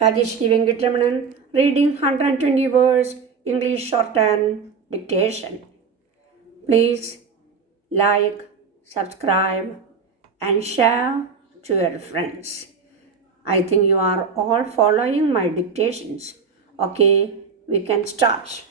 Kadishri Venkatramanan, reading 120 words, English Shorthand, Dictation. Please like, subscribe, and share to your friends. I think you are all following my dictations. Okay, we can start.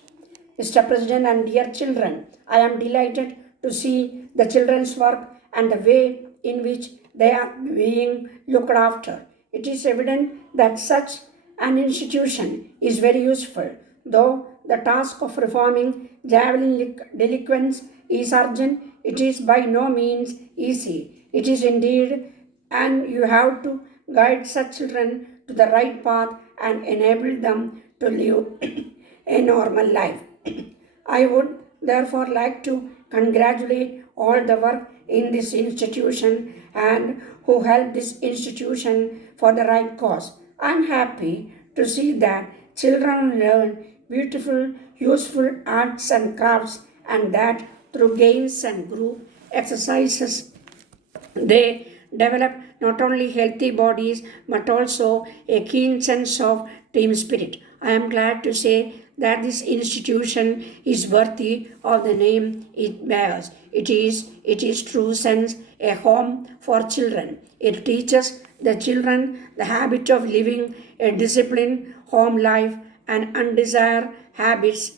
Mr. President and dear children, I am delighted to see the children's work and the way in which they are being looked after. It is evident that such an institution is very useful, though the task of reforming javelin delinquents is urgent. It is by no means easy. It is indeed, and you have to guide such children to the right path and enable them to live a normal life. I would therefore like to congratulate all the work in this institution and who helped this institution for the right cause. I am happy to see that children learn beautiful, useful arts and crafts, and that through games and group exercises they develop not only healthy bodies but also a keen sense of team spirit. I am glad to say that this institution is worthy of the name it bears. It is true sense a home for children. It teaches the children the habit of living a disciplined home life and undesired habits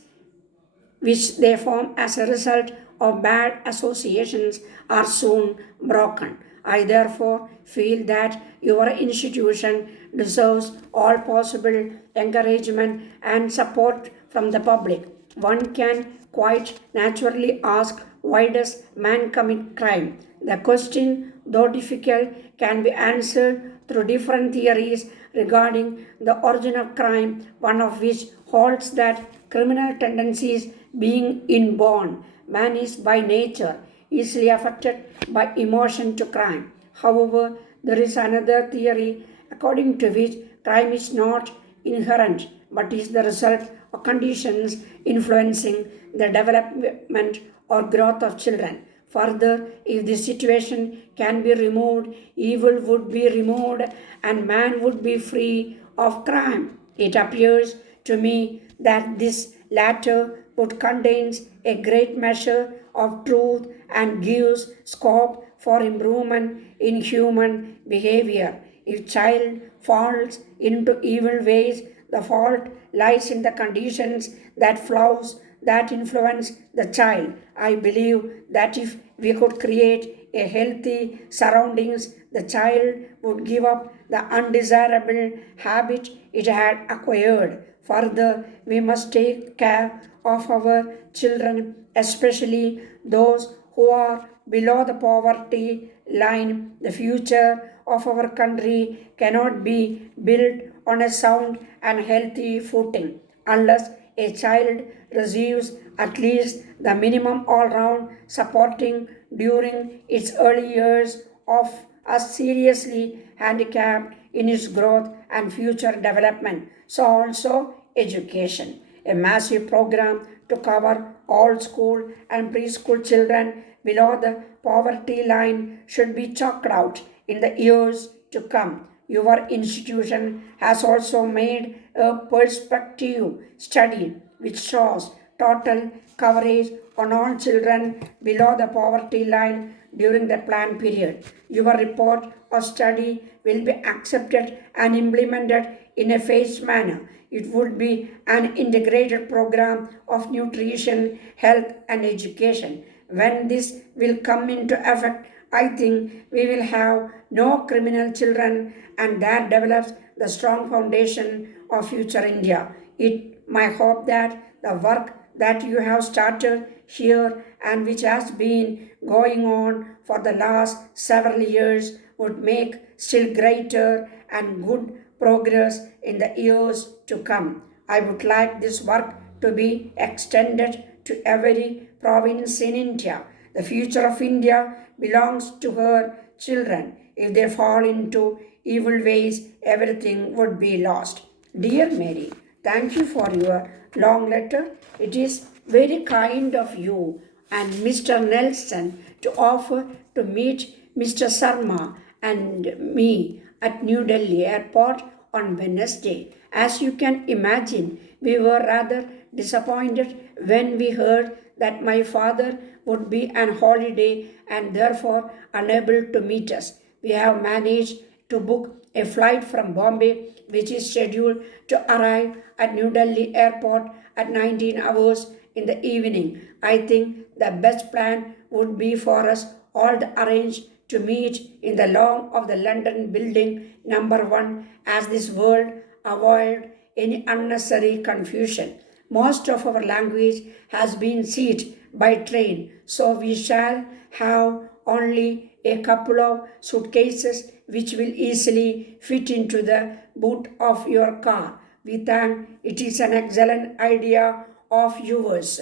which they form as a result of bad associations are soon broken. I therefore feel that your institution deserves all possible encouragement and support from the public. One can quite naturally ask, why does man commit crime? The question, though difficult, can be answered through different theories regarding the origin of crime, one of which holds that criminal tendencies being inborn, man is by nature easily affected by emotion to crime. However, there is another theory according to which crime is not inherent but is the result of conditions influencing the development or growth of children. Further, if the situation can be removed, evil would be removed and man would be free of crime. It appears to me that this latter would contains a great measure of truth and gives scope for improvement in human behavior. If child falls into evil ways, the fault lies in the conditions that flows that influence the child. I believe that if we could create a healthy surroundings, the child would give up the undesirable habit it had acquired. Further, we must take care of our children, especially those who are below the poverty line. The future of our country cannot be built on a sound and healthy footing unless a child receives at least the minimum all round supporting during its early years of us seriously handicapped in its growth and future development. So also education, a massive program to cover all school and preschool children below the poverty line should be chalked out in the years to come. Your institution has also made a perspective study which shows total coverage on all children below the poverty line during the planned period. Your report or study will be accepted and implemented in a phased manner. It would be an integrated program of nutrition, health, and education. When this will come into effect, I think we will have no criminal children, and that develops the strong foundation of future India. It my hope that the work that you have started here and which has been going on for the last several years would make still greater and good progress in the years to come. I would like this work to be extended to every province in India. The future of India belongs to her children. If they fall into evil ways, everything would be lost. Dear Mary, thank you for your long letter. It is very kind of you and Mr. Nelson to offer to meet Mr. Sarma and me at New Delhi airport on Wednesday. As you can imagine, we were rather disappointed when we heard that my father would be on holiday and therefore unable to meet us. We have managed to book a flight from Bombay which is scheduled to arrive at New Delhi airport at 19 hours in the evening. I think the best plan would be for us all to arrange to meet in the lawn of the London building number 1 as this world avoid any unnecessary confusion. Most of our language has been seat by train, so we shall have only a couple of suitcases which will easily fit into the boot of your car. We think it is an excellent idea of yours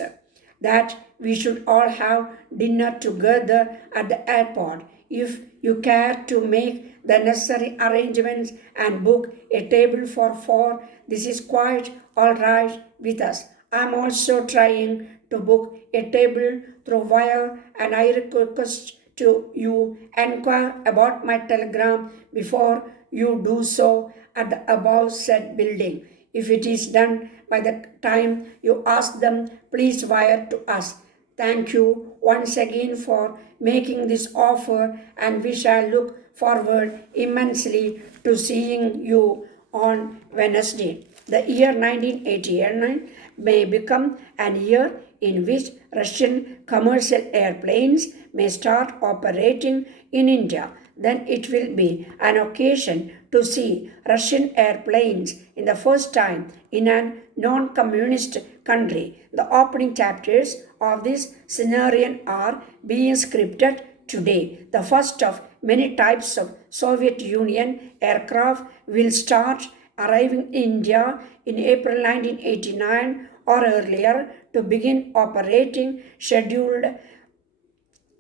that we should all have dinner together at the airport. If you care to make the necessary arrangements and book a table for 4, this is quite all right with us. I am also trying to book a table through wire and I request to you inquire about my telegram before you do so at the above said building. If it is done by the time you ask them, please wire to us. Thank you once again for making this offer, and we shall look forward immensely to seeing you on Wednesday. The year 1989 may become an year in which Russian commercial airplanes may start operating in India. Then it will be an occasion to see Russian airplanes in the first time in a non-communist country. The opening chapters of this scenario are being scripted today. The first of many types of Soviet Union aircraft will start arriving in India in April 1989 or earlier to begin operating scheduled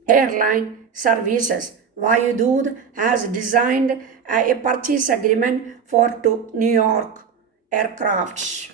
airline services. Vayudud has designed a purchase agreement for 2 New York aircrafts.